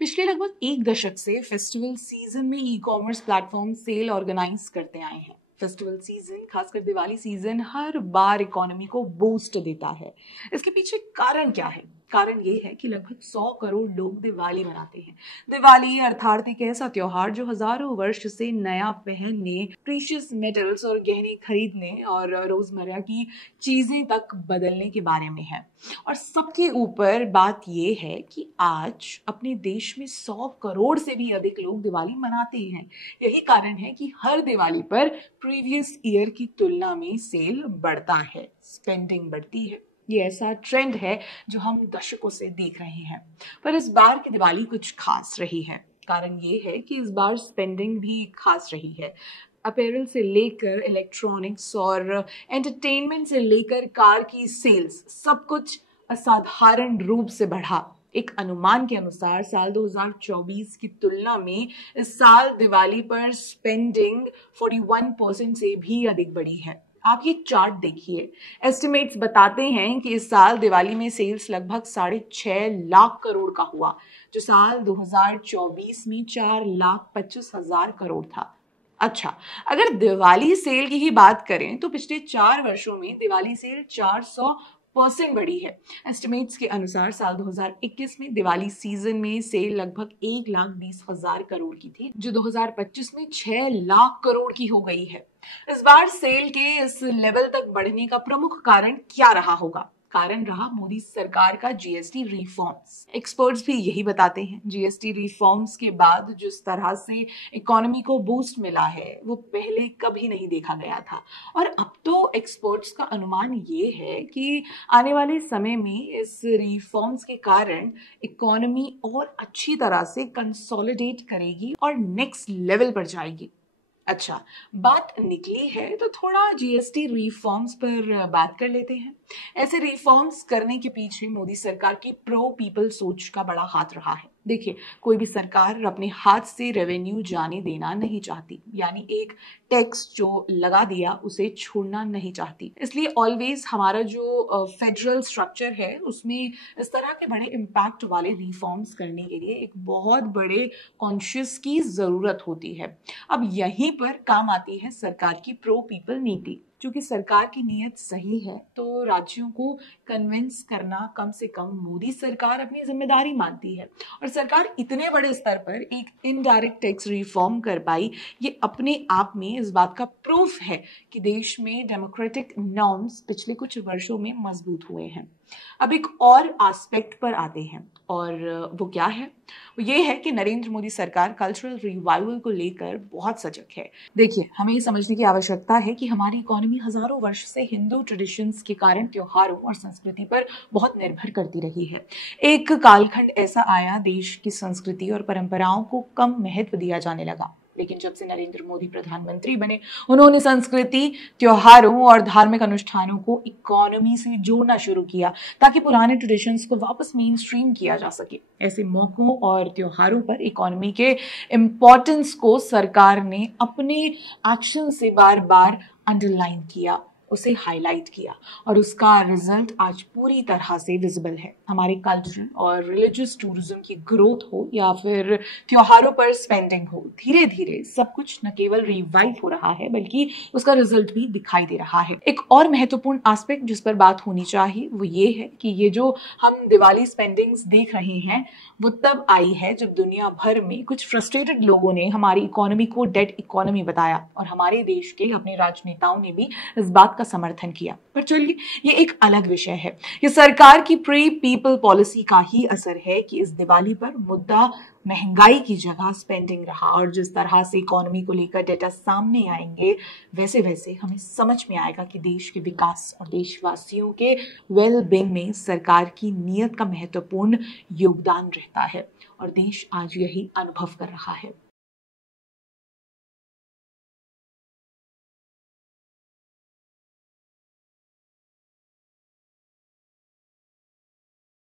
पिछले लगभग एक दशक से फेस्टिवल सीजन में e commerce platform sale organise करते आए हैं। फेस्टिवल सीजन, खासकर दिवाली सीजन, हर बार इकोनॉमी को बूस्ट देता है। इसके पीछे कारण क्या है? कारण ये है कि लगभग 100 करोड़ लोग दिवाली मनाते हैं। दिवाली अर्थात एक ऐसा त्योहार जो हजारों वर्ष से नया पहनने, प्रीशियस मेटल्स और गहने खरीदने और रोजमर्रा की चीजें तक बदलने के बारे में है। और सबके ऊपर बात यह है कि आज अपने देश में 100 करोड़ से भी अधिक लोग दिवाली मनाते हैं। यही कारण है कि हर दिवाली पर प्रीवियस ईयर की तुलना में सेल बढ़ता है, स्पेंडिंग बढ़ती है। ये ऐसा ट्रेंड है जो हम दशकों से देख रहे हैं। पर इस बार की दिवाली कुछ खास रही है। कारण ये है कि इस बार स्पेंडिंग भी खास रही है। अपैरल से लेकर इलेक्ट्रॉनिक्स और एंटरटेनमेंट से लेकर कार की सेल्स, सब कुछ असाधारण रूप से बढ़ा। एक अनुमान के अनुसार साल 2024 की तुलना में इस साल दिवाली पर स्पेंडिंग 41% से भी अधिक बढ़ी है। आप ये चार्ट देखिए। एस्टिमेट्स बताते हैं कि इस साल दिवाली में सेल्स लगभग 6.5 लाख करोड़ का हुआ, जो साल 2024 में 4,25,000 करोड़ था। अच्छा, अगर दिवाली सेल की ही बात करें तो पिछले 4 वर्षों में दिवाली सेल 400% बढ़ी है। एस्टिमेट्स के अनुसार साल 2021 में दिवाली सीजन में सेल लगभग 1,20,000 करोड़ की थी, जो 2025 में 6 लाख करोड़ की हो गई है। इस बार सेल के इस लेवल तक बढ़ने का प्रमुख कारण क्या रहा होगा? कारण रहा मोदी सरकार का जीएसटी रिफॉर्म्स। एक्सपर्ट्स भी यही बताते हैं। जीएसटी रिफॉर्म्स के बाद जिस तरह से इकोनॉमी को बूस्ट मिला है वो पहले कभी नहीं देखा गया था। और अब तो एक्सपर्ट्स का अनुमान ये है कि आने वाले समय में इस रिफॉर्म्स के कारण इकोनॉमी और अच्छी तरह से कंसोलिडेट करेगी और नेक्स्ट लेवल पर जाएगी। अच्छा, बात निकली है तो थोड़ा जीएसटी रिफॉर्म्स पर बात कर लेते हैं। ऐसे रिफॉर्म्स करने के पीछे मोदी सरकार की प्रो पीपल सोच का बड़ा हाथ रहा है। देखिए, कोई भी सरकार अपने हाथ से रेवेन्यू जाने देना नहीं चाहती, यानी एक टैक्स जो लगा दिया उसे छोड़ना नहीं चाहती। इसलिए ऑलवेज हमारा जो फेडरल स्ट्रक्चर है उसमें इस तरह के बड़े इम्पैक्ट वाले रिफॉर्म्स करने के लिए एक बहुत बड़े कॉन्शियस की जरूरत होती है। अब यहीं पर काम आती है सरकार की प्रो पीपल नीति। क्योंकि सरकार की नीयत सही है तो राज्यों को कन्विंस करना कम से कम मोदी सरकार अपनी जिम्मेदारी मानती है। और सरकार इतने बड़े स्तर पर एक इनडायरेक्ट टैक्स रिफॉर्म कर पाई, ये अपने आप में इस बात का प्रूफ है कि देश में डेमोक्रेटिक नॉर्म्स पिछले कुछ वर्षों में मजबूत हुए हैं। अब एक और एस्पेक्ट पर आते हैं, और वो क्या है? वो ये है कि नरेंद्र मोदी सरकार कल्चरल रिवाइवल को लेकर बहुत सजग है। देखिए, हमें ये समझने की आवश्यकता है कि हमारी इकोनॉमी हजारों वर्ष से हिंदू ट्रेडिशंस के कारण त्योहारों और संस्कृति पर बहुत निर्भर करती रही है। एक कालखंड ऐसा आया, देश की संस्कृति और परंपराओं को कम महत्व दिया जाने लगा। लेकिन जब से नरेंद्र मोदी प्रधानमंत्री बने, उन्होंने संस्कृति, त्योहारों और धार्मिक अनुष्ठानों को इकोनॉमी से जोड़ना शुरू किया ताकि पुराने ट्रेडिशंस को वापस मेन स्ट्रीम किया जा सके। ऐसे मौकों और त्योहारों पर इकोनॉमी के इम्पोर्टेंस को सरकार ने अपने एक्शन से बार बार अंडरलाइन किया, उसे हाईलाइट किया, और उसका रिजल्ट आज पूरी तरह से विजिबल है। हमारे कल्चरल और रिलीजियस टूरिज्म की ग्रोथ हो या फिर त्योहारों पर स्पेंडिंग हो, धीरे धीरे सब कुछ न केवल रिवाइव हो रहा है बल्कि उसका रिजल्ट भी दिखाई दे रहा है। एक और महत्वपूर्ण एस्पेक्ट जिस पर बात होनी चाहिए वो ये है कि ये जो हम दिवाली स्पेंडिंग्स देख रहे हैं वो तब आई है जब दुनिया भर में कुछ फ्रस्ट्रेटेड लोगों ने हमारी इकोनॉमी को डेड इकोनॉमी बताया, और हमारे देश के अपने राजनेताओं ने भी इस बात का समर्थन किया। पर चलिए, ये एक अलग विषय है। ये सरकार की प्री पीपल पॉलिसी का ही असर है कि इस दिवाली पर मुद्दा महंगाई की जगह स्पेंडिंग रहा। और जिस तरह से इकोनॉमी को लेकर डेटा सामने आएंगे वैसे वैसे हमें समझ में आएगा कि देश के विकास और देशवासियों के वेल बीइंग में सरकार की नीयत का महत्वपूर्ण योगदान रहता है, और देश आज यही अनुभव कर रहा है।